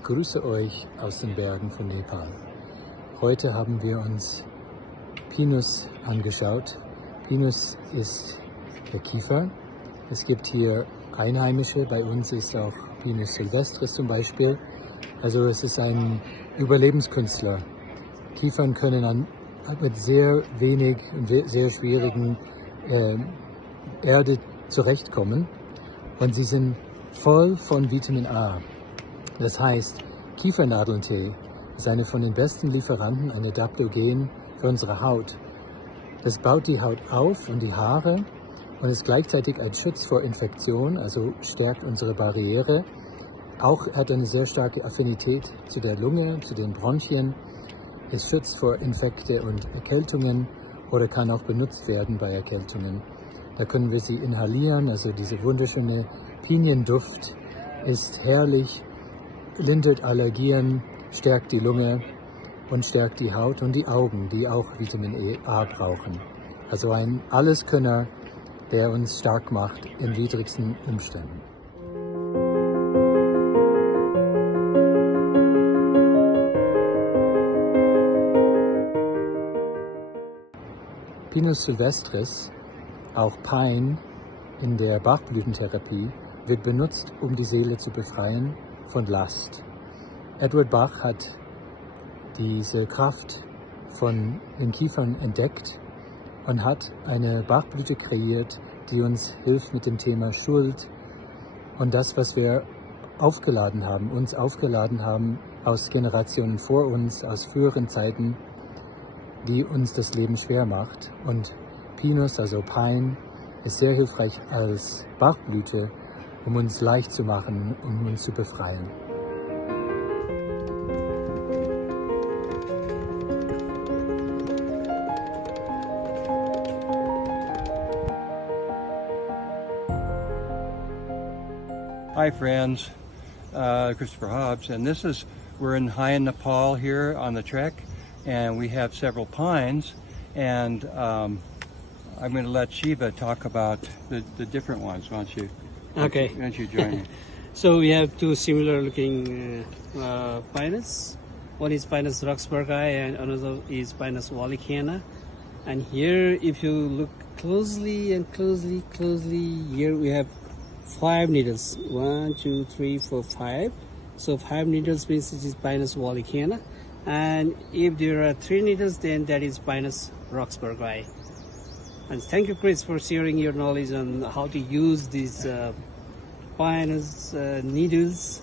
Ich grüße euch aus den Bergen von Nepal. Heute haben wir uns Pinus angeschaut. Pinus ist der Kiefer. Es gibt hier einheimische, bei uns ist auch Pinus silvestris zum Beispiel. Also es ist ein Überlebenskünstler. Kiefern können mit sehr wenig und sehr schwierigen Erde zurechtkommen und sie sind voll von Vitamin A. Das heißt, Kiefernadeltee ist eine von den besten Lieferanten an Adaptogen für unsere Haut. Das baut die Haut auf und die Haare und ist gleichzeitig ein Schutz vor Infektion, also stärkt unsere Barriere. Auch hat eine sehr starke Affinität zu der Lunge, zu den Bronchien. Es schützt vor Infekte und Erkältungen oder kann auch benutzt werden bei Erkältungen. Da können wir sie inhalieren, also diese wunderschöne Pinienduft ist herrlich, lindert Allergien, stärkt die Lunge und stärkt die Haut und die Augen, die auch Vitamin A brauchen. Also ein Alleskönner, der uns stark macht in widrigsten Umständen. Pinus silvestris, auch Pine in der Bachblütentherapie, wird benutzt, um die Seele zu befreien von Last. Edward Bach hat diese Kraft von den Kiefern entdeckt und hat eine Bachblüte kreiert, die uns hilft mit dem Thema Schuld und das, was wir uns aufgeladen haben aus Generationen vor uns, aus früheren Zeiten, die uns das Leben schwer macht. Und Pinus, also Pine, ist sehr hilfreich als Bachblüte, um uns leicht zu machen, um uns zu befreien. Hi friends, Christopher Hobbs, and we're high in Nepal here on the trek, and we have several pines, and I'm going to let Shiva talk about the different ones. Why don't you join me? So we have two similar looking pinus. One is Pinus roxburghi and another is Pinus wallichiana. And here, if you look closely, here we have 5 needles. 1, 2, 3, 4, 5. So 5 needles means it is Pinus wallichiana. And if there are 3 needles, then that is Pinus roxburghi. And thank you, Chris, for sharing your knowledge on how to use these Pinus needles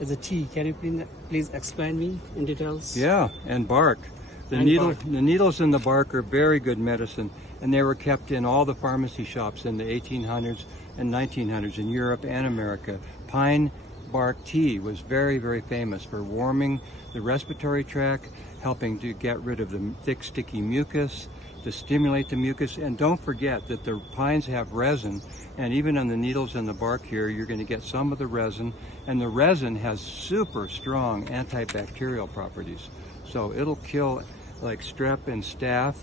as a tea. Can you please explain me in details? Yeah, and bark. The needles in the bark are very good medicine, and they were kept in all the pharmacy shops in the 1800s and 1900s in Europe and America. Pine bark tea was very, very famous for warming the respiratory tract, helping to get rid of the thick, sticky mucus, to stimulate the mucus. And don't forget that the pines have resin, and even on the needles and the bark here, you're going to get some of the resin, and the resin has super strong antibacterial properties. So it'll kill like strep and staph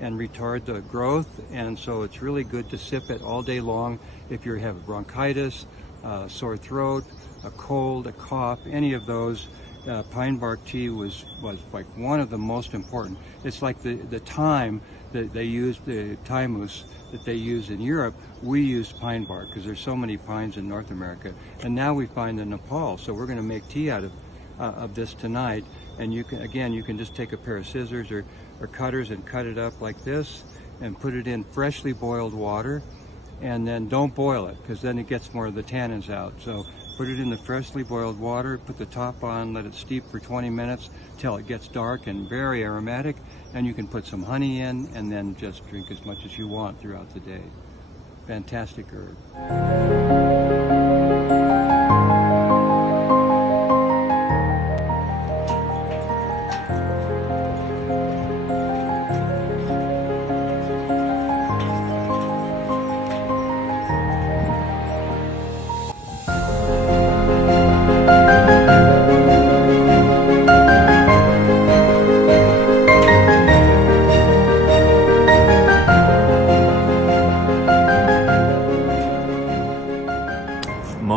and retard the growth, and so it's really good to sip it all day long if you have bronchitis, sore throat, a cold, a cough, any of those. Pine bark tea was like one of the most important. It's like the thyme that they use, the thymus that they use in Europe, we use pine bark because there's so many pines in North America. And now we find in Nepal, so we're going to make tea out of this tonight. And you can just take a pair of scissors or cutters and cut it up like this and put it in freshly boiled water, and then don't boil it because then it gets more of the tannins out. So put it in the freshly boiled water, put the top on, let it steep for 20 minutes till it gets dark and very aromatic, and you can put some honey in and then just drink as much as you want throughout the day. Fantastic herb.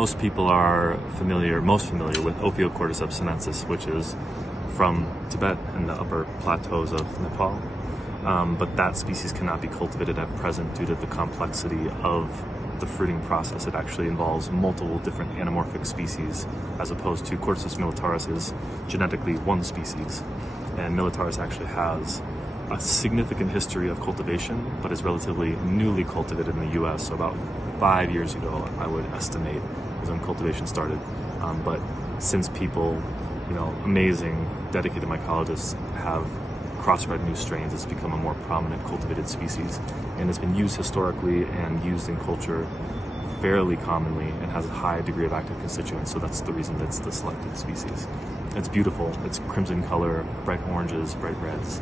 most people are most familiar with Ophiocordyceps sinensis, which is from Tibet and the upper plateaus of Nepal. But that species cannot be cultivated at present due to the complexity of the fruiting process. It actually involves multiple different anamorphic species, as opposed to Cordyceps militaris is genetically one species. And militaris actually has a significant history of cultivation, but is relatively newly cultivated in the US. So about 5 years ago, I would estimate, is when cultivation started. But since people, amazing, dedicated mycologists have crossbred new strains, it's become a more prominent cultivated species, and it's been used historically and used in culture fairly commonly and has a high degree of active constituents, so that's the reason that's the selected species. It's beautiful. It's crimson color, bright oranges, bright reds,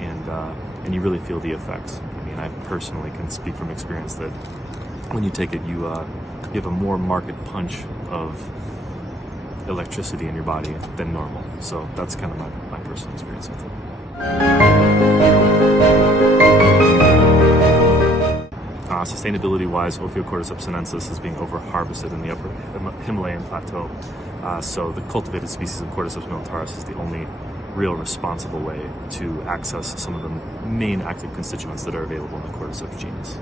and you really feel the effects. I mean, I personally can speak from experience that when you take it, you have a more marked punch of electricity in your body than normal. So that's kind of my personal experience with it. Sustainability-wise, Ophiocordyceps sinensis is being over-harvested in the upper Himalayan plateau. So the cultivated species of Cordyceps militaris is the only real responsible way to access some of the main active constituents that are available in the Cordyceps genus.